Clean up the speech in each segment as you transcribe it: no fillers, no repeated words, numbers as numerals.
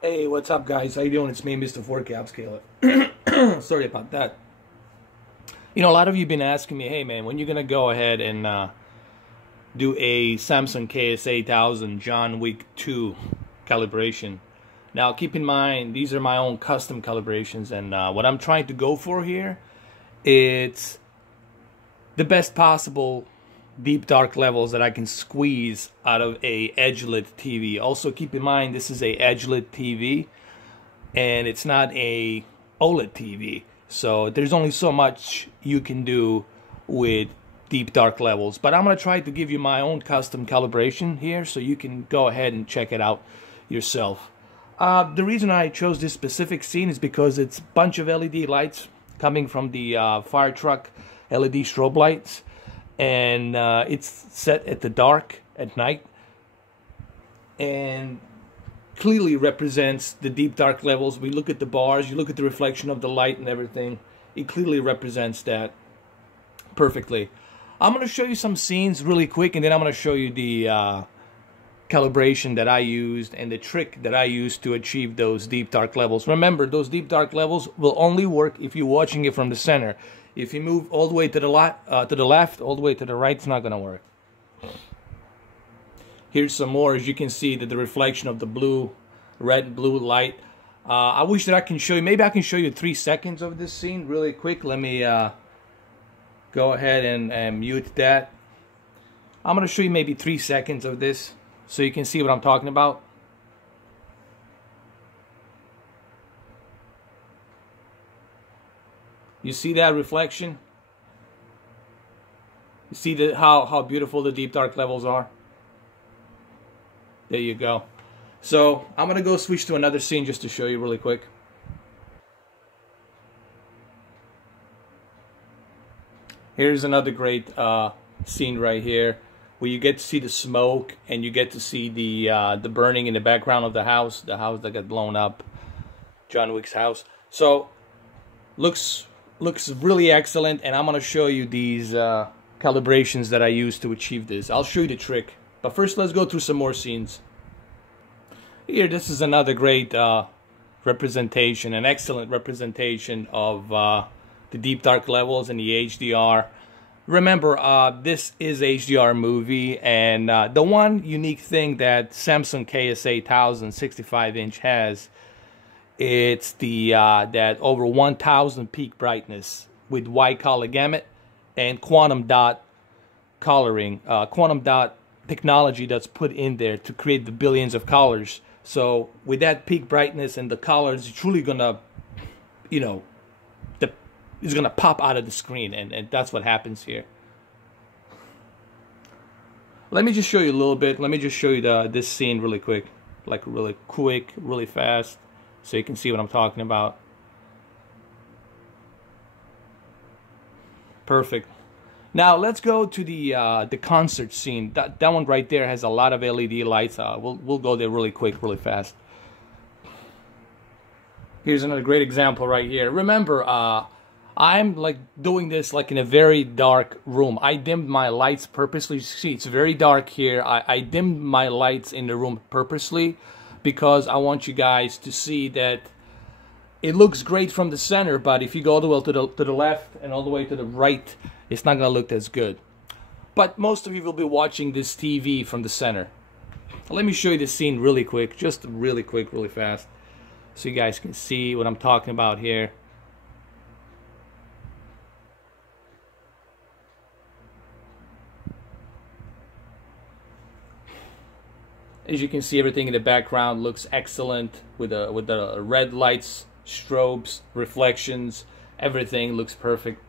Hey, what's up, guys? How you doing? It's me, Mr. 4K Upscaler. Sorry about that. You know, a lot of you have been asking me, hey man, when you gonna go ahead and do a Samsung KS-8000 John Wick 2 calibration? Now, keep in mind, these are my own custom calibrations, and what I'm trying to go for here, it's the best possible deep dark levels that I can squeeze out of a edge-lit TV. Also, keep in mind, this is a edge-lit TV, and it's not a OLED TV. So there's only so much you can do with deep dark levels. But I'm going to try to give you my own custom calibration here so you can go ahead and check it out yourself. The reason I chose this specific scene is because it's a bunch of LED lights coming from the fire truck LED strobe lights. And it's set at the dark at night and clearly represents the deep dark levels. We look at the bars, you look at the reflection of the light and everything, it clearly represents that perfectly. I'm going to show you some scenes really quick, and then I'm going to show you the calibration that I used and the trick that I used to achieve those deep dark levels. Remember, those deep dark levels will only work if you're watching it from the center. If you move all the way to the left, all the way to the right, it's not going to work. Here's some more. As you can see, that the reflection of the red and blue light. I wish that I can show you. Maybe I can show you 3 seconds of this scene really quick. Let me go ahead and mute that. I'm going to show you maybe 3 seconds of this so you can see what I'm talking about. You see that reflection? You see how beautiful the deep dark levels are? There you go. So I'm going to go switch to another scene just to show you really quick. Here's another great scene right here where you get to see the smoke and you get to see the burning in the background of the house that got blown up, John Wick's house. So looks really excellent, and I'm going to show you these calibrations that I use to achieve this. I'll show you the trick, but first let's go through some more scenes. Here, this is another great representation, an excellent representation of the deep dark levels and the HDR. Remember, this is HDR movie, and the one unique thing that Samsung KS-8000 65-inch has, it's the that over 1000 peak brightness with wide color gamut and quantum dot coloring, quantum dot technology that's put in there to create the billions of colors. So with that peak brightness and the colors, it's truly gonna, you know, it's gonna pop out of the screen, and that's what happens here. Let me just show you a little bit. Let me just show you this scene really quick, like really quick, really fast, so you can see what I'm talking about. Perfect. Now let's go to the concert scene. That one right there has a lot of LED lights. We'll go there really quick, really fast. Here's another great example right here. Remember, I'm like doing this like in a very dark room. I dimmed my lights purposely. See, it's very dark here. I dimmed my lights in the room purposely because I want you guys to see that it looks great from the center, but if you go all the way to the left and all the way to the right, it's not going to look as good. But most of you will be watching this TV from the center. Let me show you this scene really quick, just really quick, really fast, so you guys can see what I'm talking about here. As you can see, everything in the background looks excellent with the red lights, strobes, reflections, everything looks perfect.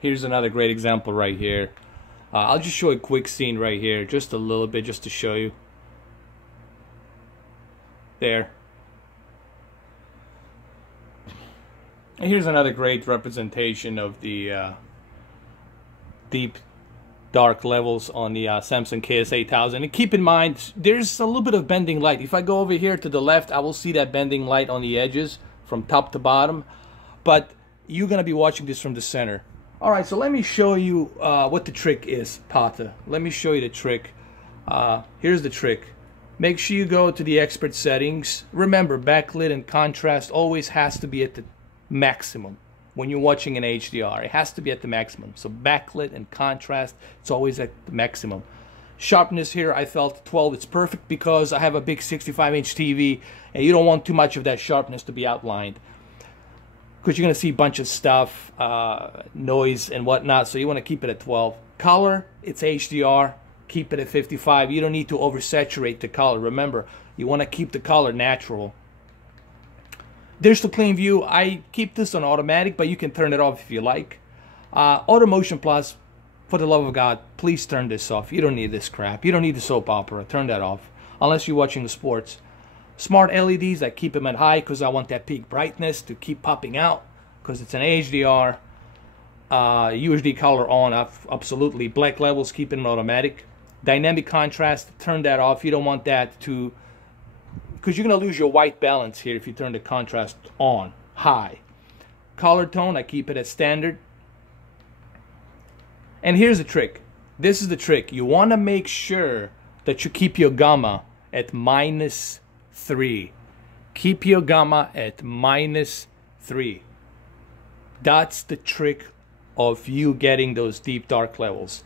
Here's another great example right here. I'll just show a quick scene right here, just a little bit, just to show you. There. And here's another great representation of the deep dark levels on the Samsung KS-8000. And keep in mind, there's a little bit of bending light. If I go over here to the left, I will see that bending light on the edges from top to bottom. But you're going to be watching this from the center. Alright, so let me show you what the trick is, Pata. Let me show you the trick. Here's the trick. Make sure you go to the expert settings. Remember, backlit and contrast always has to be at the maximum when you're watching an HDR. It has to be at the maximum. So backlit and contrast, it's always at the maximum. Sharpness here, I felt 12. It's perfect because I have a big 65-inch TV and you don't want too much of that sharpness to be outlined, because you're going to see a bunch of stuff, noise and whatnot, so you want to keep it at 12. Color, it's HDR. Keep it at 55. You don't need to oversaturate the color. Remember, you want to keep the color natural. Digital clean view, I keep this on automatic, but you can turn it off if you like. Auto motion plus, for the love of God, please turn this off. You don't need this crap. You don't need the soap opera. Turn that off, unless you're watching the sports. Smart LEDs, I keep them at high because I want that peak brightness to keep popping out, because it's an HDR. UHD color on, absolutely. Black levels, keep it in automatic. Dynamic contrast, turn that off. You don't want that to, because you're going to lose your white balance here if you turn the contrast on, high. Color tone, I keep it at standard. And here's the trick. This is the trick. You want to make sure that you keep your gamma at -3. Keep your gamma at -3. That's the trick of you getting those deep dark levels.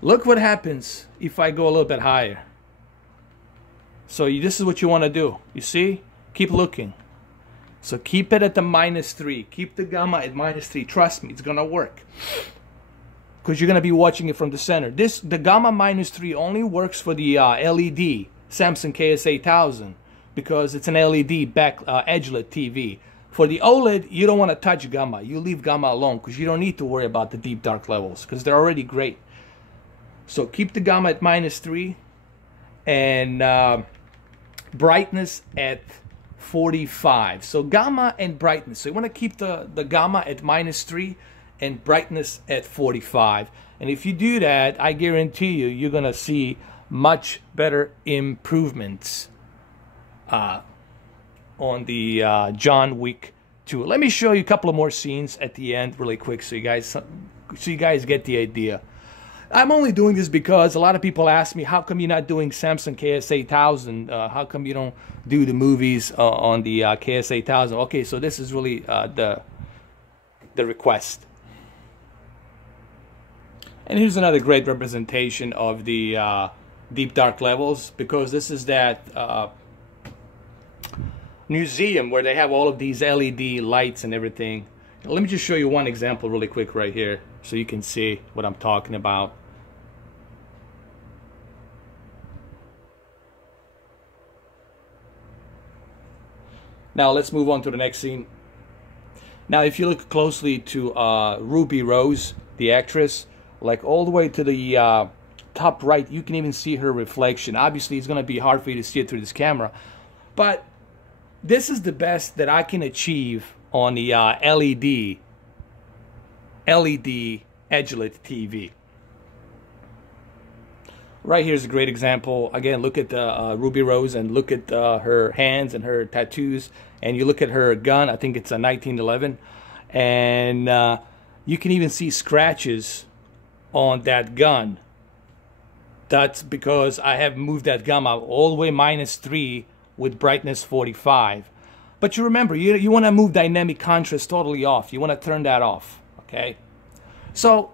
Look what happens if I go a little bit higher. So this is what you want to do. You see? Keep looking. So keep it at the -3. Keep the gamma at -3. Trust me, it's going to work, because you're going to be watching it from the center. The gamma -3 only works for the LED Samsung KS-8000, because it's an LED back edge-lit TV. For the OLED, you don't want to touch gamma. You leave gamma alone, because you don't need to worry about the deep dark levels, because they're already great. So keep the gamma at -3 and brightness at 45. So gamma and brightness. So you want to keep the gamma at -3 and brightness at 45. And if you do that, I guarantee you, you're going to see much better improvements on the John Wick 2. Let me show you a couple of more scenes at the end really quick, so you guys get the idea. I'm only doing this because a lot of people ask me, how come you're not doing Samsung KS-8000? How come you don't do the movies on the KS-8000? Okay, so this is really the request. And here's another great representation of the deep dark levels, because this is that museum where they have all of these LED lights and everything. Let me just show you one example really quick right here, so you can see what I'm talking about. Now let's move on to the next scene. Now if you look closely to Ruby Rose, the actress, like all the way to the top right, you can even see her reflection. Obviously it's going to be hard for you to see it through this camera, but this is the best that I can achieve on the LED edge-lit TV. Right here's a great example. Again, look at Ruby Rose, and look at her hands and her tattoos, and you look at her gun. I think it's a 1911, and you can even see scratches on that gun. That's because I have moved that gamma all the way -3 with brightness 45. But you remember, you want to move dynamic contrast totally off. You want to turn that off, okay? So,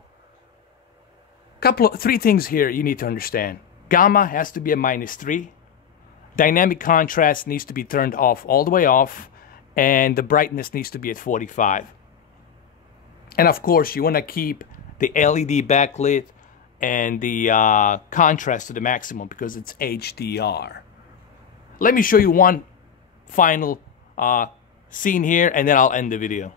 three things here you need to understand. Gamma has to be at -3. Dynamic contrast needs to be turned off, all the way off. And the brightness needs to be at 45. And of course, you want to keep the LED backlit and the contrast to the maximum, because it's HDR. Let me show you one final scene here, and then I'll end the video.